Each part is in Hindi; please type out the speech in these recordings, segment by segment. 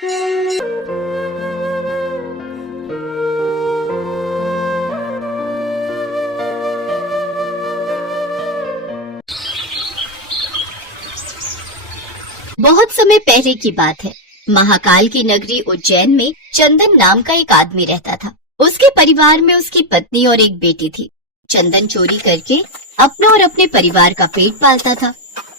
बहुत समय पहले की बात है। महाकाल की नगरी उज्जैन में चंदन नाम का एक आदमी रहता था। उसके परिवार में उसकी पत्नी और एक बेटी थी। चंदन चोरी करके अपने और अपने परिवार का पेट पालता था।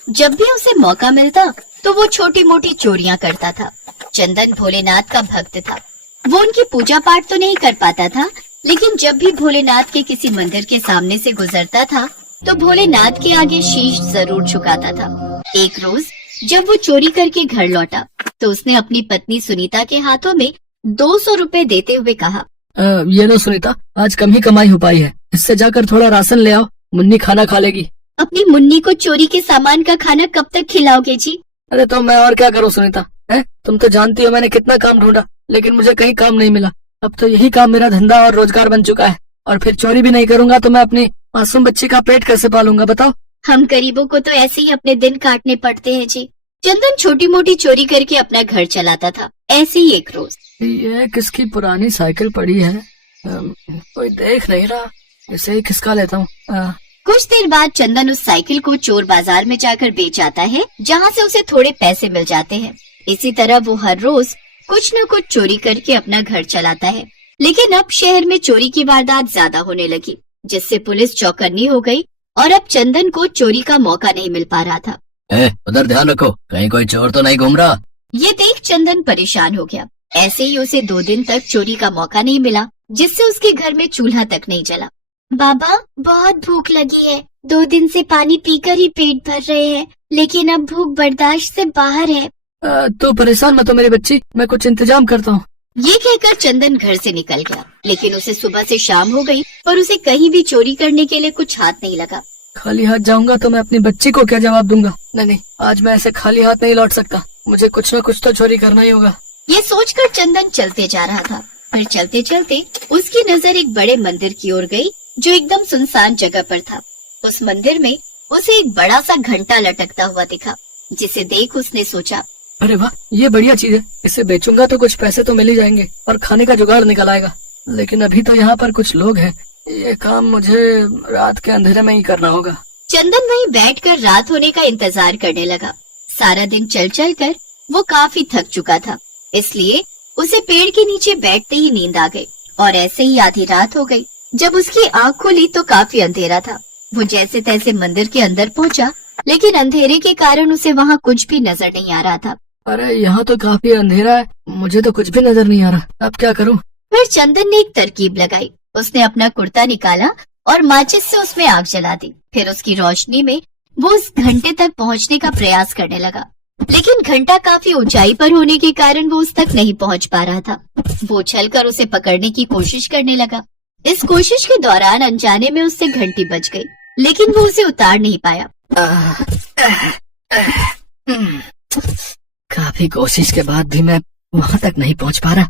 जब भी उसे मौका मिलता तो वो छोटी मोटी चोरियां करता था। चंदन भोलेनाथ का भक्त था। वो उनकी पूजा पाठ तो नहीं कर पाता था, लेकिन जब भी भोलेनाथ के किसी मंदिर के सामने से गुजरता था तो भोलेनाथ के आगे शीश जरूर झुकाता था। एक रोज जब वो चोरी करके घर लौटा तो उसने अपनी पत्नी सुनीता के हाथों में 200 रुपए देते हुए कहा, ये लो सुनीता, आज कम ही कमाई हो पाई है, इससे जाकर थोड़ा राशन ले आओ, मुन्नी खाना खा लेगी। अपनी मुन्नी को चोरी के सामान का खाना कब तक खिलाओगे जी? अरे तो मैं और क्या करूँ सुनीता, है? तुम तो जानती हो मैंने कितना काम ढूंढा, लेकिन मुझे कहीं काम नहीं मिला। अब तो यही काम मेरा धंधा और रोजगार बन चुका है, और फिर चोरी भी नहीं करूंगा तो मैं अपनी मासूम बच्ची का पेट कैसे पालूंगा बताओ। हम गरीबों को तो ऐसे ही अपने दिन काटने पड़ते हैं जी। चंदन छोटी मोटी चोरी करके अपना घर चलाता था। ऐसे ही एक रोज, ये किसकी पुरानी साइकिल पड़ी है, कोई देख नहीं रहा, इसे ही खिसका लेता हूँ। कुछ देर बाद चंदन उस साइकिल को चोर बाजार में जाकर बेच आता है, जहाँ से उसे थोड़े पैसे मिल जाते हैं। इसी तरह वो हर रोज कुछ न कुछ चोरी करके अपना घर चलाता है। लेकिन अब शहर में चोरी की वारदात ज्यादा होने लगी, जिससे पुलिस चौकन्नी हो गई और अब चंदन को चोरी का मौका नहीं मिल पा रहा था। उधर ध्यान रखो, कहीं कोई चोर तो नहीं घूम रहा। ये देख चंदन परेशान हो गया। ऐसे ही उसे 2 दिन तक चोरी का मौका नहीं मिला, जिससे उसके घर में चूल्हा तक नहीं जला। बाबा, बहुत भूख लगी है, 2 दिन से पानी पीकर ही पेट भर रहे हैं, लेकिन अब भूख बर्दाश्त से बाहर है। तो परेशान मत हो मेरी बच्ची, मैं कुछ इंतजाम करता हूँ। ये कहकर चंदन घर से निकल गया, लेकिन उसे सुबह से शाम हो गई पर उसे कहीं भी चोरी करने के लिए कुछ हाथ नहीं लगा। खाली हाथ जाऊंगा तो मैं अपनी बच्ची को क्या जवाब दूंगा? नहीं, आज मैं ऐसे खाली हाथ नहीं लौट सकता, मुझे कुछ न कुछ तो चोरी करना ही होगा। ये सोचकर चंदन चलते जा रहा था। फिर चलते चलते उसकी नजर एक बड़े मंदिर की ओर गई, जो एकदम सुनसान जगह पर था। उस मंदिर में उसे एक बड़ा सा घंटा लटकता हुआ दिखा, जिसे देख उसने सोचा, अरे वाह, ये बढ़िया चीज है, इसे बेचूंगा तो कुछ पैसे तो मिल ही जाएंगे और खाने का जुगाड़ निकल आएगा। लेकिन अभी तो यहाँ पर कुछ लोग हैं, ये काम मुझे रात के अंधेरे में ही करना होगा। चंदन वहीं बैठकर रात होने का इंतजार करने लगा। सारा दिन चल चल कर वो काफी थक चुका था, इसलिए उसे पेड़ के नीचे बैठते ही नींद आ गई और ऐसे ही आधी रात हो गई। जब उसकी आँख खुली तो काफी अंधेरा था। वो जैसे तैसे मंदिर के अंदर पहुंचा, लेकिन अंधेरे के कारण उसे वहाँ कुछ भी नजर नहीं आ रहा था। अरे यहाँ तो काफी अंधेरा है, मुझे तो कुछ भी नजर नहीं आ रहा, अब क्या करूँ? फिर चंदन ने एक तरकीब लगाई। उसने अपना कुर्ता निकाला और माचिस से उसमें आग जला दी। फिर उसकी रोशनी में वो उस घंटे तक पहुंचने का प्रयास करने लगा, लेकिन घंटा काफी ऊंचाई पर होने के कारण वो उस तक नहीं पहुंच पा रहा था। वो उछलकर उसे पकड़ने की कोशिश करने लगा। इस कोशिश के दौरान अनजाने में उससे घंटी बज गई, लेकिन वो उसे उतार नहीं पाया। काफी कोशिश के बाद भी मैं वहाँ तक नहीं पहुँच पा रहा,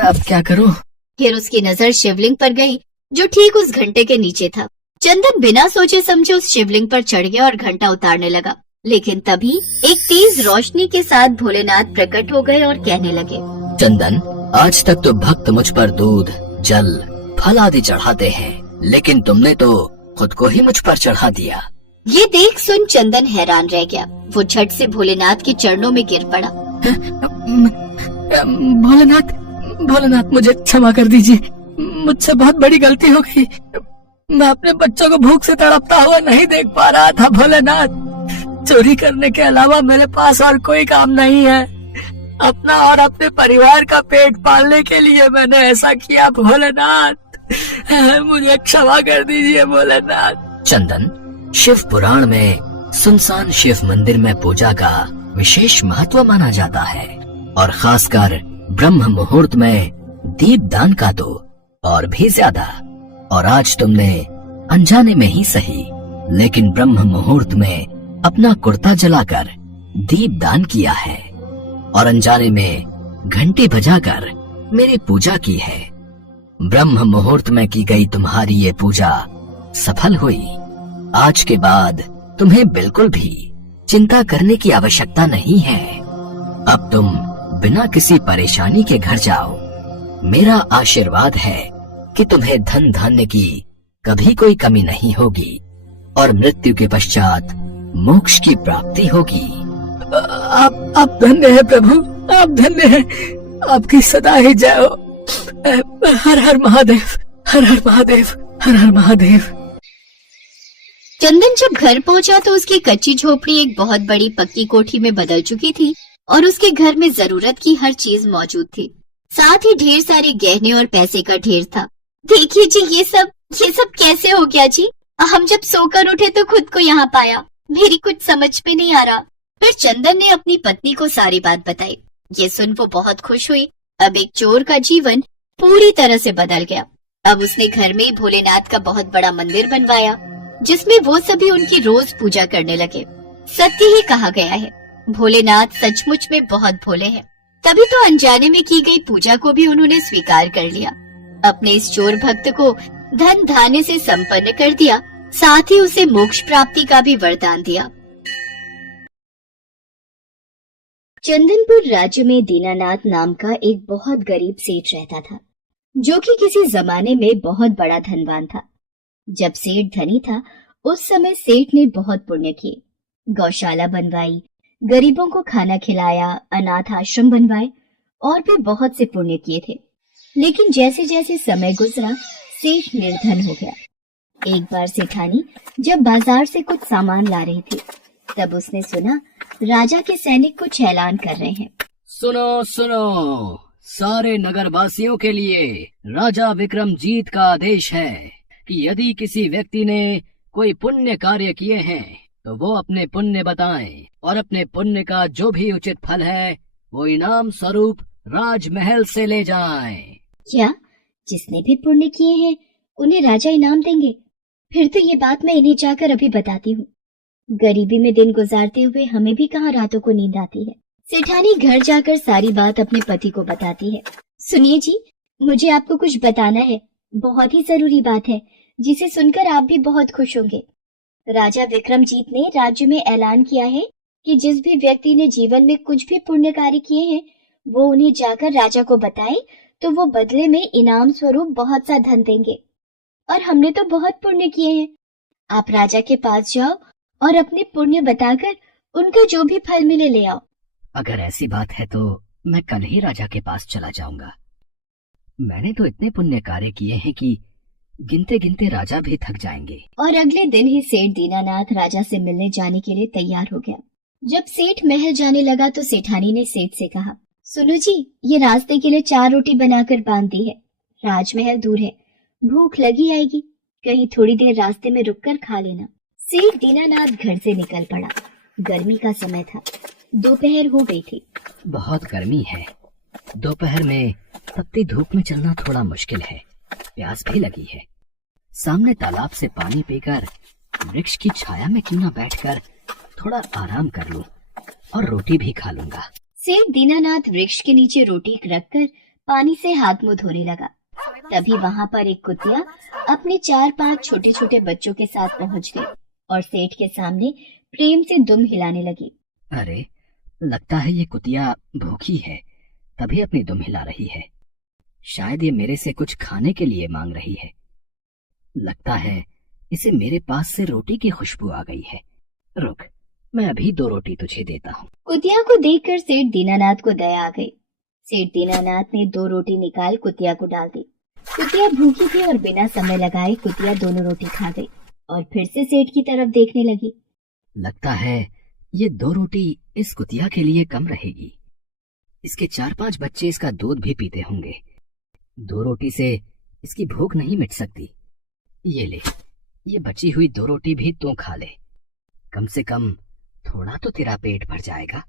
अब क्या करूँ? फिर उसकी नजर शिवलिंग पर गई, जो ठीक उस घंटे के नीचे था। चंदन बिना सोचे समझे उस शिवलिंग पर चढ़ गया और घंटा उतारने लगा, लेकिन तभी एक तेज रोशनी के साथ भोलेनाथ प्रकट हो गए और कहने लगे, चंदन, आज तक तो भक्त मुझ पर दूध, जल, फल आदि चढ़ाते हैं, लेकिन तुमने तो खुद को ही मुझ पर चढ़ा दिया। ये देख सुन चंदन हैरान रह गया। वो झट से भोलेनाथ के चरणों में गिर पड़ा। भोलेनाथ, भोलेनाथ मुझे क्षमा कर दीजिए, मुझसे बहुत बड़ी गलती हो गई। मैं अपने बच्चों को भूख से तड़पता हुआ नहीं देख पा रहा था भोलेनाथ। चोरी करने के अलावा मेरे पास और कोई काम नहीं है। अपना और अपने परिवार का पेट पालने के लिए मैंने ऐसा किया भोलेनाथ, मुझे क्षमा कर दीजिए भोलेनाथ। चंदन, शिव पुराण में सुनसान शिव मंदिर में पूजा का विशेष महत्व माना जाता है, और खासकर ब्रह्म मुहूर्त में दीप दान का तो और भी ज्यादा। और आज तुमने अनजाने में ही सही, लेकिन ब्रह्म मुहूर्त में अपना कुर्ता जलाकर दीप दान किया है और अनजाने में घंटी बजाकर मेरी पूजा की है। ब्रह्म मुहूर्त में की गई तुम्हारी ये पूजा सफल हुई। आज के बाद तुम्हें बिल्कुल भी चिंता करने की आवश्यकता नहीं है। अब तुम बिना किसी परेशानी के घर जाओ। मेरा आशीर्वाद है कि तुम्हें धन धान्य की कभी कोई कमी नहीं होगी और मृत्यु के पश्चात मोक्ष की प्राप्ति होगी। आप धन्य है प्रभु, आप धन्य है। आपकी सदा ही जय हो। हर हर महादेव, हर हर महादेव, हर हर महादेव। चंदन जब घर पहुंचा तो उसकी कच्ची झोपड़ी एक बहुत बड़ी पक्की कोठी में बदल चुकी थी और उसके घर में जरूरत की हर चीज मौजूद थी। साथ ही ढेर सारे गहने और पैसे का ढेर था। देखिए जी, ये सब कैसे हो गया जी? हम जब सोकर उठे तो खुद को यहाँ पाया। मेरी कुछ समझ में नहीं आ रहा। फिर चंदन ने अपनी पत्नी को सारी बात बताई। ये सुन वो बहुत खुश हुई। अब एक चोर का जीवन पूरी तरह से बदल गया। अब उसने घर में भोलेनाथ का बहुत बड़ा मंदिर बनवाया जिसमें वो सभी उनकी रोज पूजा करने लगे। सत्य ही कहा गया है, भोलेनाथ सचमुच में बहुत भोले हैं। तभी तो अनजाने में की गई पूजा को भी उन्होंने स्वीकार कर लिया। अपने इस चोर भक्त को धन धान्य से संपन्न कर दिया, साथ ही उसे मोक्ष प्राप्ति का भी वरदान दिया। चंदनपुर राज्य में दीनानाथ नाम का एक बहुत गरीब सेठ रहता था, जो कि किसी जमाने में बहुत बड़ा धनवान था। जब सेठ धनी था, उस समय सेठ ने बहुत पुण्य किए। गौशाला बनवाई, गरीबों को खाना खिलाया, अनाथ आश्रम बनवाए और भी बहुत से पुण्य किए थे। लेकिन जैसे जैसे समय गुजरा, सेठ निर्धन हो गया। एक बार सेठानी जब बाजार से कुछ सामान ला रही थी, तब उसने सुना राजा के सैनिक कुछ ऐलान कर रहे हैं। सुनो सुनो, सारे नगरवासियों के लिए राजा विक्रमजीत का आदेश है कि यदि किसी व्यक्ति ने कोई पुण्य कार्य किए हैं तो वो अपने पुण्य बताएं और अपने पुण्य का जो भी उचित फल है वो इनाम स्वरूप राजमहल से ले जाएं। क्या जिसने भी पुण्य किए हैं उन्हें राजा इनाम देंगे? फिर तो ये बात मैं इन्हें जाकर अभी बताती हूँ। गरीबी में दिन गुजारते हुए हमें भी कहाँ रातों को नींद आती है। सेठानी घर जाकर सारी बात अपने पति को बताती है। सुनिए जी, मुझे आपको कुछ बताना है। बहुत ही जरूरी बात है जिसे सुनकर आप भी बहुत खुश होंगे। राजा विक्रमजीत ने राज्य में ऐलान किया है कि जिस भी व्यक्ति ने जीवन में कुछ भी पुण्य कार्य किए हैं वो उन्हें जाकर राजा को बताए तो वो बदले में इनाम स्वरूप बहुत सा धन देंगे। और हमने तो बहुत पुण्य किए हैं। आप राजा के पास जाओ और अपने पुण्य बताकर उनका जो भी फल मिले ले आओ। अगर ऐसी बात है तो मैं कल ही राजा के पास चला जाऊंगा। मैंने तो इतने पुण्य कार्य किए हैं कि गिनते गिनते राजा भी थक जाएंगे। और अगले दिन ही सेठ दीनानाथ राजा से मिलने जाने के लिए तैयार हो गया। जब सेठ महल जाने लगा तो सेठानी ने सेठ से कहा, सुनो जी, ये रास्ते के लिए 4 रोटी बनाकर बांध दी है। राजमहल दूर है, भूख लगी आएगी, कहीं थोड़ी देर रास्ते में रुककर खा लेना। सेठ दीनानाथ घर से निकल पड़ा। गर्मी का समय था, दोपहर हो गई थी। बहुत गर्मी है, दोपहर में तपती धूप में चलना थोड़ा मुश्किल है। प्यास भी लगी है। सामने तालाब से पानी पीकर वृक्ष की छाया में क्यों न बैठकर थोड़ा आराम कर लूं और रोटी भी खा लूंगा। सेठ दीनानाथ वृक्ष के नीचे रोटी रखकर पानी से हाथ मुंह धोने लगा। तभी वहां पर एक कुतिया अपने 4-5 छोटे छोटे बच्चों के साथ पहुंच गई और सेठ के सामने प्रेम से दुम हिलाने लगी। अरे, लगता है ये कुतिया भूखी है, तभी अपनी दुम हिला रही है। शायद ये मेरे से कुछ खाने के लिए मांग रही है। लगता है इसे मेरे पास से रोटी की खुशबू आ गई है। रुक, मैं अभी 2 रोटी तुझे देता हूँ। कुतिया को देखकर सेठ दीनानाथ को दया आ गई। सेठ दीनानाथ ने 2 रोटी निकाल कुतिया को डाल दी। कुतिया भूखी थी और बिना समय लगाए कुतिया दोनों रोटी खा गई और फिर से सेठ की तरफ देखने लगी। लगता है ये 2 रोटी इस कुतिया के लिए कम रहेगी। इसके 4-5 बच्चे इसका दूध भी पीते होंगे। 2 रोटी से इसकी भूख नहीं मिट सकती। ये ले, ये बची हुई 2 रोटी भी तू खा ले। कम से कम थोड़ा तो तेरा पेट भर जाएगा।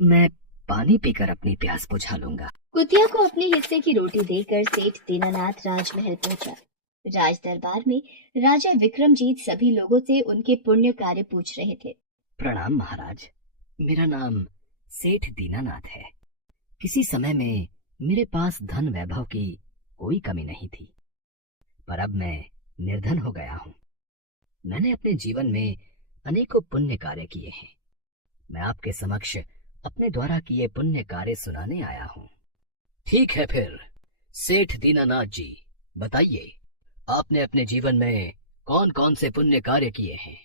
मैं पानी पीकर अपनी प्यास बुझा लूंगा। कुतिया को अपने हिस्से की रोटी देकर सेठ दीनानाथ राजमहल पहुंचा। राज दरबार में राजा विक्रमजीत सभी लोगों से उनके पुण्य कार्य पूछ रहे थे। प्रणाम महाराज, मेरा नाम सेठ दीनानाथ है। किसी समय में मेरे पास धन वैभव की कोई कमी नहीं थी, पर अब मैं निर्धन हो गया हूँ। मैंने अपने जीवन में अनेकों पुण्य कार्य किए हैं। मैं आपके समक्ष अपने द्वारा किए पुण्य कार्य सुनाने आया हूँ। ठीक है फिर सेठ दीनानाथ जी, बताइए आपने अपने जीवन में कौन कौन से पुण्य कार्य किए हैं।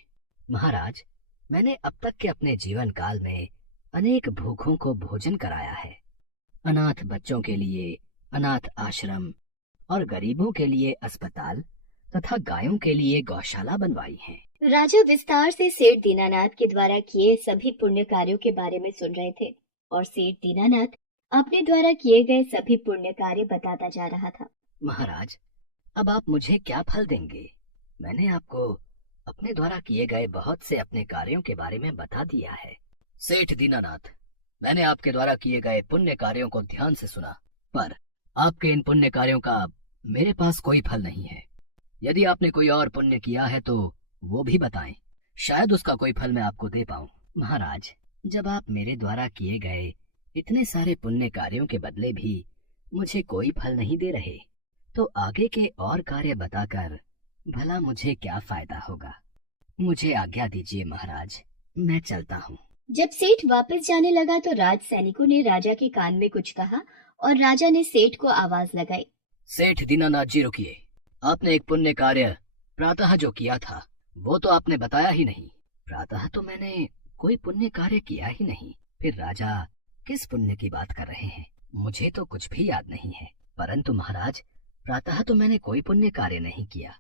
महाराज, मैंने अब तक के अपने जीवन काल में अनेक भूखों को भोजन कराया है। अनाथ बच्चों के लिए अनाथ आश्रम और गरीबों के लिए अस्पताल तथा गायों के लिए गौशाला बनवाई है। राजा विस्तार से सेठ दीनानाथ के द्वारा किए सभी पुण्य कार्यों के बारे में सुन रहे थे और सेठ दीनानाथ अपने द्वारा किए गए सभी पुण्य कार्य बताता जा रहा था। महाराज, अब आप मुझे क्या फल देंगे? मैंने आपको अपने द्वारा किए गए बहुत से अपने कार्यों के बारे में बता दिया है। सेठ दीनानाथ, मैंने आपके द्वारा किए गए पुण्य कार्यों को ध्यान से सुना, पर आपके इन पुण्य कार्यों का मेरे पास कोई फल नहीं है। यदि आपने कोई और पुण्य किया है तो वो भी बताएं, शायद उसका कोई फल मैं आपको दे पाऊं। महाराज, जब आप मेरे द्वारा किए गए इतने सारे पुण्य कार्यों के बदले भी मुझे कोई फल नहीं दे रहे, तो आगे के और कार्य बताकर भला मुझे क्या फायदा होगा। मुझे आज्ञा दीजिए महाराज, मैं चलता हूँ। जब सेठ वापस जाने लगा तो राज सैनिकों ने राजा के कान में कुछ कहा और राजा ने सेठ को आवाज लगाई। सेठ दीनानाथ जी, रुकिए। आपने एक पुण्य कार्य प्रातः जो किया था वो तो आपने बताया ही नहीं। प्रातः तो मैंने कोई पुण्य कार्य किया ही नहीं। फिर राजा किस पुण्य की बात कर रहे हैं? मुझे तो कुछ भी याद नहीं है। परंतु महाराज, प्रातः तो मैंने कोई पुण्य कार्य नहीं किया।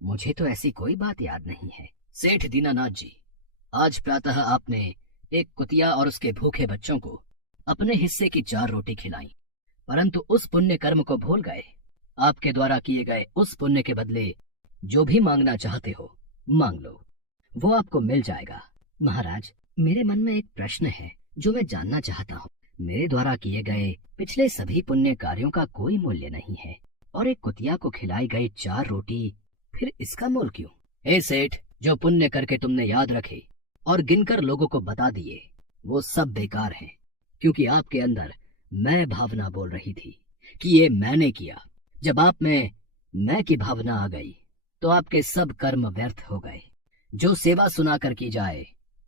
मुझे तो ऐसी कोई बात याद नहीं है। सेठ दीनानाथ जी, आज प्रातः आपने एक कुतिया और उसके भूखे बच्चों को अपने हिस्से की 4 रोटी खिलाई, परंतु उस पुण्य कर्म को भूल गए। आपके द्वारा किए गए उस पुण्य के बदले जो भी मांगना चाहते हो मांग लो, वो आपको मिल जाएगा। महाराज, मेरे मन में एक प्रश्न है जो मैं जानना चाहता हूँ। मेरे द्वारा किए गए पिछले सभी पुण्य कार्यों का कोई मूल्य नहीं है और एक कुतिया को खिलाई गई 4 रोटी, फिर इसका मोल क्यों? हे सेठ, जो पुण्य करके तुमने याद रखे और गिनकर लोगों को बता दिए वो सब बेकार हैं, क्योंकि आपके अंदर मैं भावना बोल रही थी कि ये मैंने किया। जब आप में मैं की भावना आ गई तो आपके सब कर्म व्यर्थ हो गए। जो सेवा सुनाकर की जाए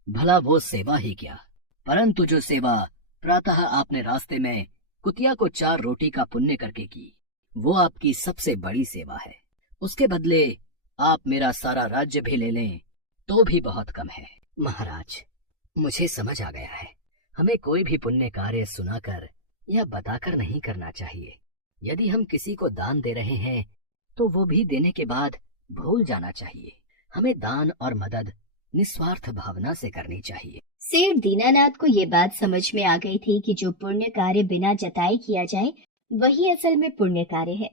भला वो सेवा ही क्या, परंतु जो सेवा प्रातः आपने रास्ते में कुतिया को 4 रोटी का पुण्य करके की वो आपकी सबसे बड़ी सेवा है। उसके बदले आप मेरा सारा राज्य भी ले लें तो भी बहुत कम है। महाराज, मुझे समझ आ गया है, हमें कोई भी पुण्य कार्य सुनाकर या बताकर नहीं करना चाहिए। यदि हम किसी को दान दे रहे हैं तो वो भी देने के बाद भूल जाना चाहिए। हमें दान और मदद निस्वार्थ भावना से करनी चाहिए। सेठ दीनानाथ को ये बात समझ में आ गई थी कि जो पुण्य कार्य बिना जताए किया जाए वही असल में पुण्य कार्य है।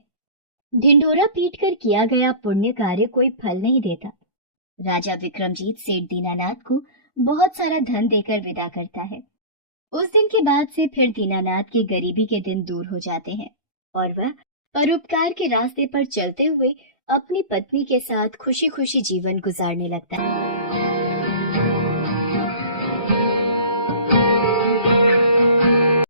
ढिंढोरा पीट कर किया गया पुण्य कार्य कोई फल नहीं देता। राजा विक्रमजीत सेठ दीनानाथ को बहुत सारा धन देकर विदा करता है। उस दिन के बाद से फिर दीनानाथ के गरीबी के दिन दूर हो जाते हैं और वह परोपकार के रास्ते पर चलते हुए अपनी पत्नी के साथ खुशी खुशी जीवन गुजारने लगता है।